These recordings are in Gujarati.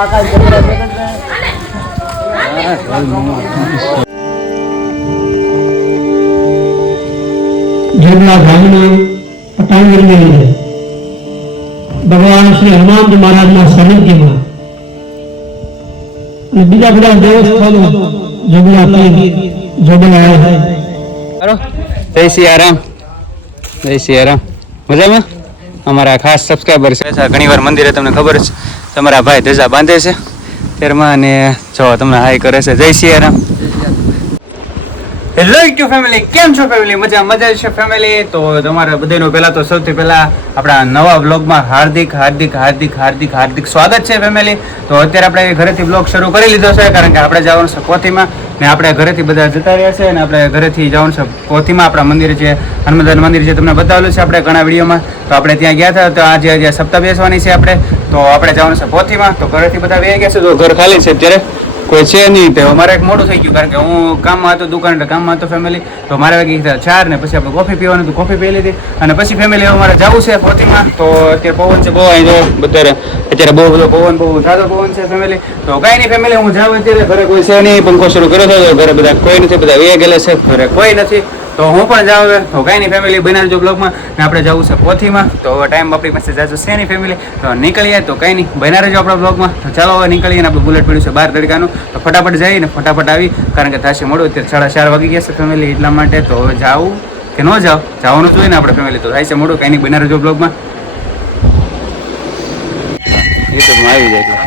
જેમના ગામના પટાંગણની અંદર ભગવાન શ્રી હનુમાનજી મહારાજના સાનિધ્યમાં અને બીજા બધા દેવસ્થાનો જોગલા આવ્યા જય સિયારામ. જય સિયારામ. મજામાં? અમારા ખાસ સબસ્ક્રાઈબર છે. ઘણી વાર મંદિરે તમને ખબર છે તમારા ભાઈ ધજા બાંધે છે તેરમાં અને જો તમને હાય કરે છે. જય સિયારામ. હેલો યુટ્યુબ ફેમિલી, કેમ છો ફેમિલી? મજા છે ફેમિલી. તો તમારા બધાનું પહેલા તો સૌથી પહેલા આપણા નવા વ્લોગમાં હાર્દિક સ્વાગત છે ફેમિલી. તો અત્યારે આપણે ઘરેથી વ્લોગ શરૂ કરી લીધો છે કારણ કે આપણે જવાનું છે પોથીમાં ને આપણે ઘરેથી બધા જતા રહ્યા છે અને આપણે ઘરેથી જવાનું છે પોથીમાં. આપણા મંદિર છે હનુમાન મંદિર છે, તમને બતાવેલું છે આપણે ઘણા વિડીયોમાં. તો આપણે ત્યાં ગયા હતા. તો આજે સપ્તાહ બેસવાની છે આપણે, તો આપણે જવાનું છે પોથીમાં. તો ઘરેથી બધા વહી ગયા છે, તો ઘર ખાલી છે અત્યારે, કોઈ છે નહીં. તો અમારે એક મોડું થઈ ગયું કારણ કે હું કામમાં હતો, દુકાન એટલે કામમાં હતો ફેમિલી. તો મારે વાગી 4 ને પછી આપણે કોફી પીવાનું હતું, કોફી પી લીધી અને પછી ફેમિલી અમારે જવું છે પોથીમાં. તો અત્યારે પવન છે બહુ, અહીં જો અત્યારે બહુ બધો પવન, બહુ સાદો પવન છે ફેમિલી. તો કાંઈ નહીં ફેમિલી, હું જાઉં અત્યારે. ઘરે કોઈ છે નહીં, પંખો શરૂ કર્યો હતો, ઘરે બધા કોઈ નથી, બધા વે ગયેલા છે, ઘરે કોઈ નથી. તો હું પણ જાઉં. તો કાંઈ નહીં ફેમિલી, બનાવજો બ્લોગમાં ને આપણે જવું છે પોથીમાં. તો ટાઈમ આપણી પાસે જાજો છે નહીં ફેમિલી, તો નીકળીએ. તો કંઈ નહીં, બના રહેજો આપણા બ્લોગમાં. તો ચાલો હવે નીકળીએ ને આપણે બુલેટ પડ્યું છે 12 તડકાનું. તો ફટાફટ જઈએ ને ફટાફટ આવી કારણ કે થશે મોડું. અત્યારે 4:30 વાગી ગયા છે ફેમિલી, એટલા માટે. તો હવે જાવું કે ન જાવ, જવાનું જોઈએ ને આપણે ફેમિલી. તો થાય છે મોડું, કંઈ નહીં, બના રહેજો બ્લોગમાં. એ તો આવી જાય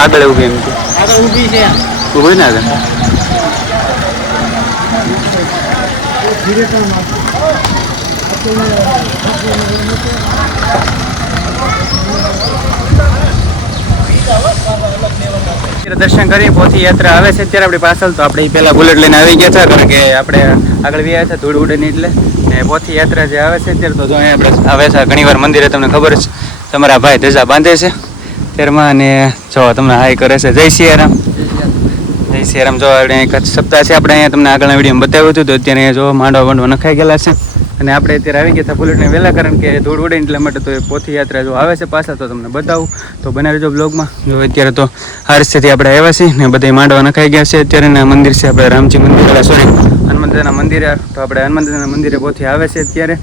આગળ ઉભી, એમ આગળ ઊભી છે, ઊભી ને આગળ. દર્શન કરી પોથી યાત્રા આવે છે અત્યારે આપણી પાછળ. તો આપણે પહેલા બુલેટ લઈને આવી ગયા હતા કારણ કે આપણે આગળ વ્યા હતા ધૂળ ઉડે નહીં એટલે. ને પોથી યાત્રા જે આવે છે અત્યારે, તો જો અહીંયા આપણે આવે છે ઘણી વાર મંદિરે, તમને ખબર છે તમારા ભાઈ ધજા બાંધે છે તેરમાં અને જો તમને હાય કરે છે. જય સિયારામ. જય સિયારામ. જો આપણે એક સપ્તાહ છે આપણે અહીંયા તમને આગળના વિડીયોમાં બતાવ્યું હતું. તો અત્યારે જો માંડવા નખાઈ ગયેલા છે અને આપણે અત્યારે આવી ગયા હતા બુલેટને વહેલા કારણ કે ધૂળ ઉડે એટલા માટે. તો એ પોથી યાત્રા જો આવે છે પાછા, તો તમને બતાવું. તો બનાવી જો બ્લોગમાં. જો અત્યારે તો હારસેથી આપણે આવ્યા છીએ ને બધા માંડવા નખાઈ ગયા છે અત્યારે. ને મંદિર છે આપણે રામજી મંદિર, સોરી હનુમાનદાના મંદિરે. તો આપણે હનુમાનદાના મંદિરે પોથી આવે છે અત્યારે,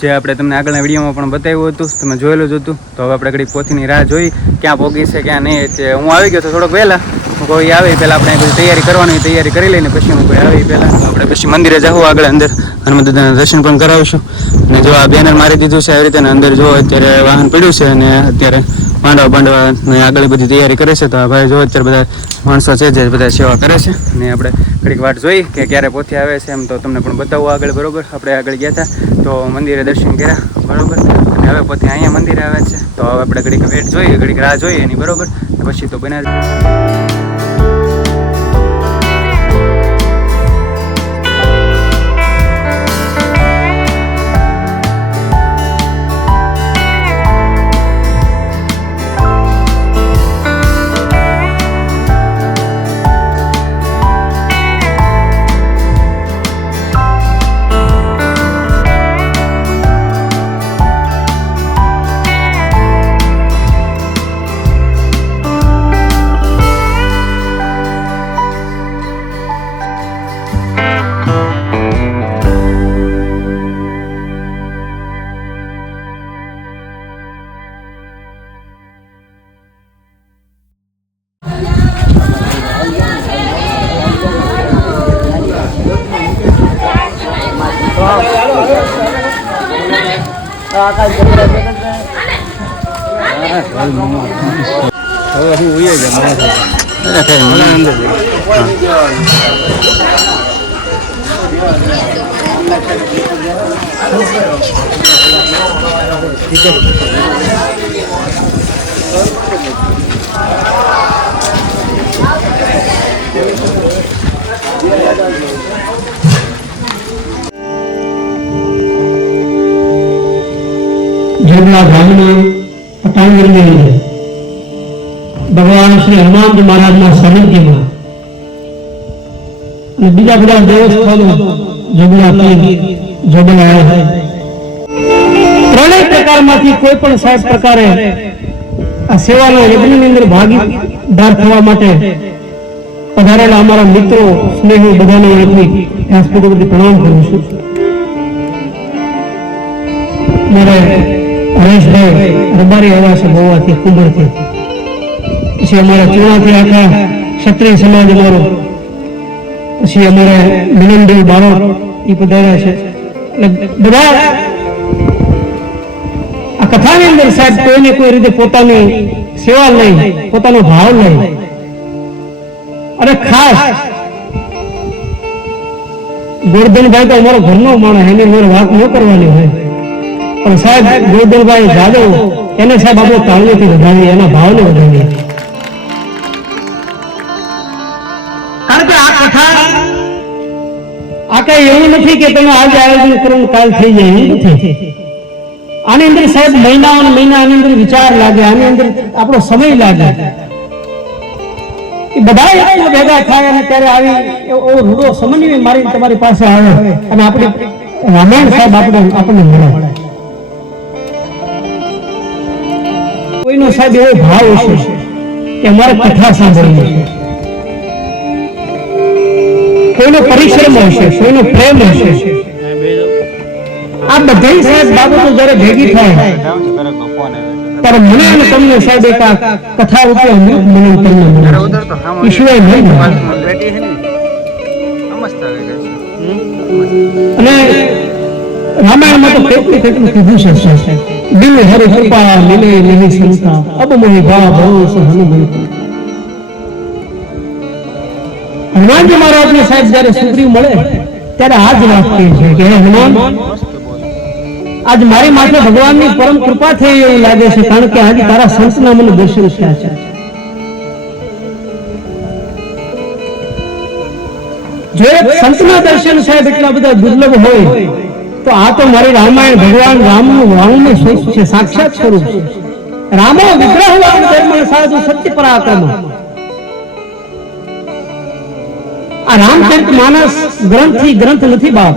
જે આપણે તમને આગળના વિડીયોમાં પણ બતાવ્યું હતું, તમે જોયેલું જ હતું. તો હવે આપણે ઘડી પોથીની રાહ જોઈ ક્યાં પોગી છે ક્યાં નહીં. હું આવી ગયો તો થોડોક વહેલા, કોઈ આવે પહેલાં આપણે બધી તૈયારી કરવાની, તૈયારી કરી લઈને પછી હું કોઈ આવી પહેલાં આપણે પછી મંદિરે જાઉં આગળ અંદર હનુમાનદાના દર્શન પણ કરાવશું. અને જો આ બેનર મારી દીધું છે આવી રીતે, અંદર જો અત્યારે વાહન પડ્યું છે અને અત્યારે માંડવા આગળ બધી તૈયારી કરે છે. તો આ ભાઈ જો અત્યારે બધા માણસો છે જે બધા સેવા કરે છે અને આપણે ઘડીક વાટ જોઈ કે ક્યારે પોથી આવે છે એમ. તો તમને પણ બતાવવું આગળ, બરોબર. આપણે આગળ ગયા હતા તો મંદિરે દર્શન કર્યા, બરોબર. અને હવે પોથી અહીંયા મંદિરે આવે છે. તો હવે આપણે ઘડીક વેટ જોઈએ, ઘડીક રાહ જોઈએ એની, બરોબર. પછી તો બનાવી જેમના ગામના પટાંગણની અંદર ભગવાન શ્રી હનુમાનજી મહારાજના સાનિધ્યમાં અને બીજા બધા દેવસ્થાનો જોગલા પીર જોગલા આવ્યા ત્રણેય પ્રકારમાંથી કોઈ પણ સાહેબ પ્રકારે આ સેવાના યજ્ઞની અંદર ભાગીદાર થવા માટે પધારેલા અમારા મિત્રો સ્નેહી બધાને એટલી હોસ્પિટલથી પ્રણામ કરું છું. મારે હરેશભાઈ રબારી આવ્યા છે ગોવાથી કુંભરથી, પછી અમારા ચૂણાથી આખા ક્ષત્રિય સમાજ અમારો, પછી અમારે મિલનદેવ બારોટ એ પધાર્યા છે. એટલે બધા આ કથાની અંદર સાહેબ કોઈને કોઈ રીતે પોતાની સેવા લઈ, પોતાનો ભાવ લઈ અને ખાસ ગોરધનભાઈ તો અમારો ઘરનો માણસ, એની મારે વાત ન કરવાની હોય, પણ સાહેબ ગોરધનભાઈ જાદવ એને સાહેબ આપણે તાળીઓથી વધાવીએ, એના ભાવને વધાવીએ. કારણ કે આ કથા આ કઈ એવું નથી કે તમે આજે આયોજન કરો કાલ થઈ જાય, એવું નથી. આની અંદર સાહેબ મહિનાઓ મહિના આની અંદર વિચાર લાગે, આની અંદર આપણો સમય લાગે. બધા ભેગા થાય અને ત્યારે આવી રૂડો સમન્વય મારીને તમારી પાસે આવે અને આપણે રામાયણ સાહેબ આપણને મળે. કોઈનો સાહેબ એવો ભાવ હશે કે અમારે કથા સાંભળવી છે, કોઈનો પરિશ્રમ હશે, કોઈનો પ્રેમ હશે. આ બધી સાહેબ બાબતો જયારે ભેગી થાય ત્યારે મને અને તમને સાહેબ એક આ કથા રૂપે અમૃત મને તમને મળે ઈશ્વર નહીં. અને રામાયણમાં તો કેટલું કીધું છે સાહેબ, દિલ હર કૃપા મિલે નહીં સંતા અબ મોહી ભા ભરોસ હનુમંત. હનુમાનજી મહારાજને સાહેબ જયારે સુગ્રીવ મળે ત્યારે આ જ વાત કહે છે કે હનુમાન આજ મારી માથે ભગવાનની પરમ કૃપા થઈ એવું લાગે છે, કારણ કે આજે તારા સંતના મને દર્શન થયા છે. જો એક સંતના દર્શન સાહેબ એટલા બધા દુર્લભ હોય તો આ તો મારી રામાયણ ભગવાન રામનું વાણું સ્વરૂપ છે, સાક્ષાત સ્વરૂપ છે. રામો વિગ્રહ ધર્મ સાધુ સત્ય પરાક્રમ. આ રામચરિત માનસ ગ્રંથ નથી બાપ,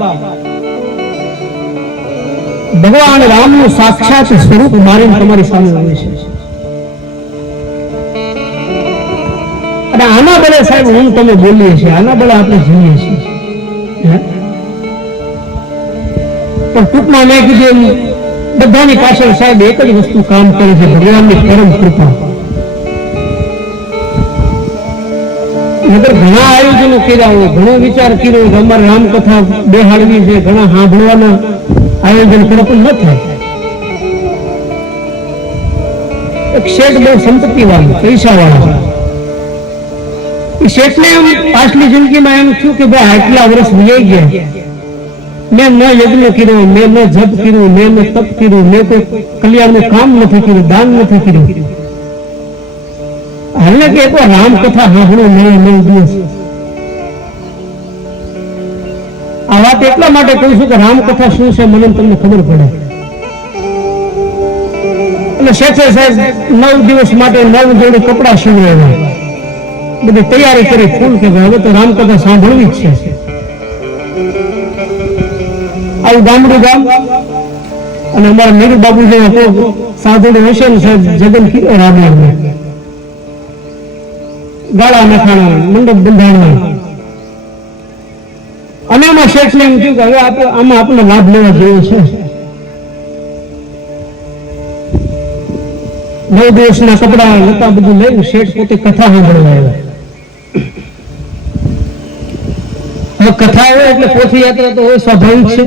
ભગવાન રામનું સાક્ષાત સ્વરૂપ મારીને તમારી સામે આવે છે. અને આના બળે સાહેબ હું તમે બોલીએ છીએ, આના બળે આપણે જીવીએ છીએ. પણ ટૂંકમાં મેં કીધું બધાની પાછળ સાહેબ એક જ વસ્તુ કામ કરે છે, ભગવાનની પરમ કૃપા. નગર ઘણા આયોજનો કર્યા હોય, ઘણો વિચાર કર્યો કે અમારે રામકથા બેહાડવી છે, ઘણા સાંભળવાના આયોજન કરો પણ ન થાય. એક શેઠ બહુ સંપત્તિ વાળો, પૈસા વાળો, એ શેઠને એમ પાછલી જિંદગીમાં એમ થયું કે ભાઈ આટલા વર્ષ વીઆઈ ગયા, મેં ન યજ્ઞ કર્યો, મેં ન જપ કર્યું, મેં ન તપ કર્યું, મેં કોઈ કલ્યાણનું કામ નથી કર્યું, દાન નથી કર્યું. હાલને કે એક વાર રામકથા સાંભળું નહીં 9 દિવસ. આ વાત એટલા માટે કહું છું કે રામકથા શું છે મને તમને ખબર પડે. એટલે શેઠે સાહેબ 9 દિવસ માટે 9 જોડી કપડા સીવડાવ્યા, બધી તૈયારી કરી ફૂલ કે હવે તો રામકથા સાંભળવી જ છે. આવું ગામડું ગામ અને અમારા મીરુ બાબુ જે હતો સાધુ હશે ને સાહેબ જગન કીધો રામાયણ ગાળા નખાણા, મંડપ બંધાણા. અને એમાં શેઠને એમ થયું કે હવે આમાં આપણને લાભ લેવા જેવો છે. 9 દિવસના કપડા લતા બધું લઈને શેઠ પોતે કથા સાંભળવા આવ્યા. હવે કથા આવે એટલે પોથી યાત્રા તો હોય, સ્વાભાવિક છે.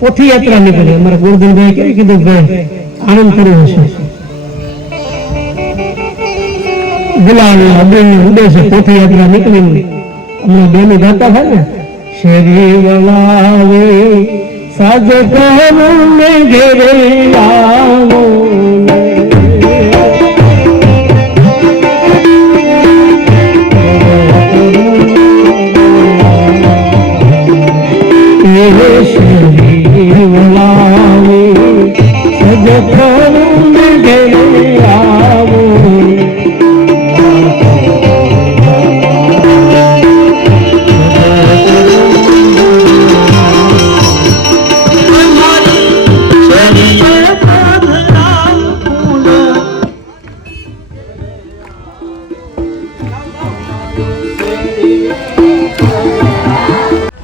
પોથી યાત્રા નીકળી. અમારા ગોરધનભાઈ કેવી કીધું ભાઈ આનંદ કર્યો હશે. ગુલાબ અબીલ ઉડે છે પોથી યાત્રા નીકળી. હમણાં બેનું ગાતા થાય ને, શેરી વલાવે સાજ કરું ને ઘેરે આવો શેરી વલાવે સજ કરું ને ઘેરે આવો.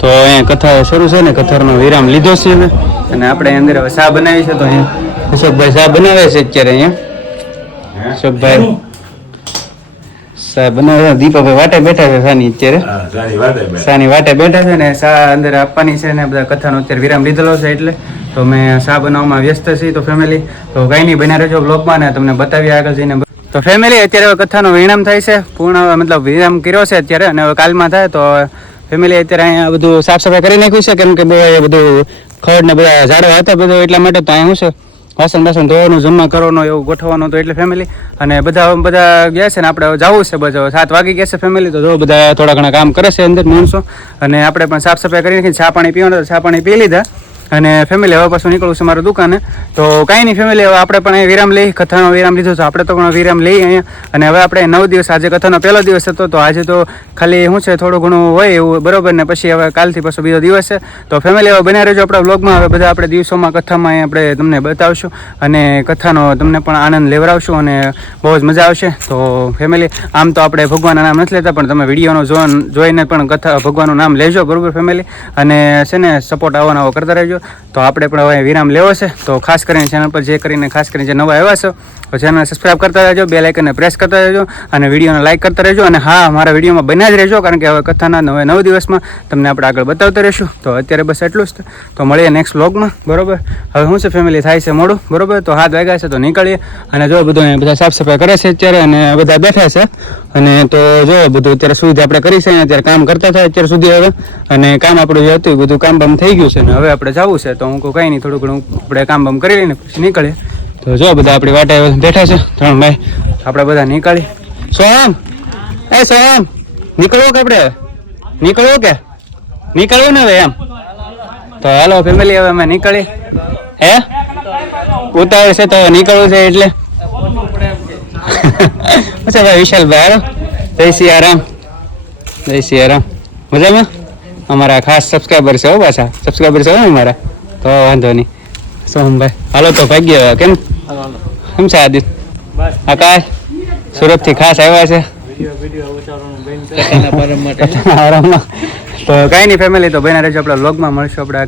તો અહીંયા કથા શરૂ છે ને, કથાનો વિરામ લીધો છે હવે. અને આપણે અંદર હવે શા બનાવી છે. તો અહીંયા અશોકભાઈ શા બનાવે છે અત્યારે. અહીંયા અશોકભાઈ શા બનાવે. દીપાભાઈ વાટે બેઠા છે શાની અત્યારે. શાની વાટે બેઠા છે ને શા અંદર આપવાની છે ને બધા કથાનો અત્યારે વિરામ લીધેલો છે એટલે. તો મેં શા બનાવવામાં વ્યસ્ત છીએ. તો ફેમિલી તો કંઈ નહીં બન્યા રહેજો બ્લોગમાં ને તમને બતાવીએ આગળ જઈને. તો ફેમિલી અત્યારે હવે કથાનો વિરામ થાય છે, પૂર્ણ મતલબ વિરામ કર્યો છે અત્યારે, અને હવે કાલમાં થાય. તો ફેમિલી અત્યારે અહીંયા બધું સાફ સફાઈ કરી નાખ્યું છે, કેમ કે બધું ખડ ને બધા ઝાડવા હતા બધું, એટલા માટે તો અહીંયા શું છે વાસણ બાસણ ધોવાનું, જમવા કરવાનું, એવું ગોઠવવાનું તો એટલે ફેમિલી. અને બધા ગયા છે ને આપણે જવું છે બસ. 7 વાગી ગયા છે ફેમિલી. તો જો બધા થોડા ઘણા કામ કરે છે અંદર માણસો, અને આપણે પણ સાફ સફાઈ કરી નાખી. ચા પાણી પીવાનું ચા પાણી પી લીધા. અને ફેમિલી હવે પાછું નીકળવું છે મારું દુકાને. તો કાંઈ નહીં ફેમિલી, હવે આપણે પણ અહીં વિરામ લઈ, કથાનો વિરામ લીધો તો આપણે તો પણ વિરામ લઈએ અહીંયા. અને હવે આપણે 9 દિવસ, આજે કથાનો પહેલો દિવસ હતો, તો આજે તો ખાલી શું છે થોડું ઘણું હોય એવું બરોબર ને. પછી હવે કાલથી પાછો બીજો દિવસ છે. તો ફેમિલી હવે બન્યા રહેજો આપણા વ્લોગમાં. હવે બધા આપણે દિવસોમાં કથામાં આપણે તમને બતાવશું અને કથાનો તમને પણ આનંદ લેવડાવશું અને બહુ જ મજા આવશે. તો ફેમિલી આમ તો આપણે ભગવાનના નામ નથી લેતા, પણ તમે વિડીયોનો જોઈને પણ કથા ભગવાનનું નામ લેજો બરોબર ફેમિલી. અને છે ને સપોર્ટ આવવાનો કરતા રહેજો. તો આપણે પણ હવે વિરામ લેવો છે. તો ખાસ કરીને ચેનલ પર ખાસ કરીને જે નવા આવ્યા છો તો ચેનલ સબસ્ક્રાઈબ કરતા રહેજો, બેલ આઇકનને પ્રેસ કરતા રહેજો અને વિડીયોને લાઈક કરતા રહેજો. અને હા, મારા વિડીયોમાં બન્યા જ રહેજો, કારણ કે હવે કથાના 9 દિવસમાં તમને આપણે આગળ બતાવતા રહીશું. તો અત્યારે બસ એટલું જ. તો મળીએ નેક્સ્ટ વ્લોગમાં બરોબર. હવે શું છે ફેમિલી, થાય છે મોડું બરોબર. તો 7 વાગ્યા છે તો નીકળીએ. અને જો બધું બધા સાફ સફાઈ કરે છે અત્યારે, અને બધા બેઠા છે. અને તો જો બધું અત્યારે સુવિધા આપણે કરી છે, અત્યારે કામ કરતા થાય અત્યાર સુધી હવે. અને કામ આપણું જે હતું બધું કામ બામ થઈ ગયું છે ને હવે આપણે જવું છે. તો હું કહું કંઈ નહીં, થોડું ઘણું આપણે કામ બામ કરી લઈને પછી નીકળીએ. તો જો બધા આપણી વાટે બેઠા છે 3 ભાઈ, આપણે બધા નીકળી. સોહમ નીકળવું કે આપણે નીકળવું ને હવે એમ. તો હાલો ફેમિલી, હવે અમે નીકળી. હે ઉતાવળ છે તો નીકળવું છે એટલે. અચ્છા ભાઈ વિશાલભાઈ હાલો. જય સિયારામ. જય સિયારામ. મજામાં? અમારા ખાસ સબસ્ક્રાઈબર છે હો, પાછા સબસ્ક્રાઈબર છે અમારા. તો વાંધો નહીં સોહમભાઈ. હાલો તો ભાગ્ય કેમ છે આદિત્ય? આકાશ સુરતથી ખાસ આવ્યા છે. તો કાંઈ નહીં ફેમિલી, તો બન્યા રહેજો આપણા વ્લોગમાં. મળશું આપણે આગળ.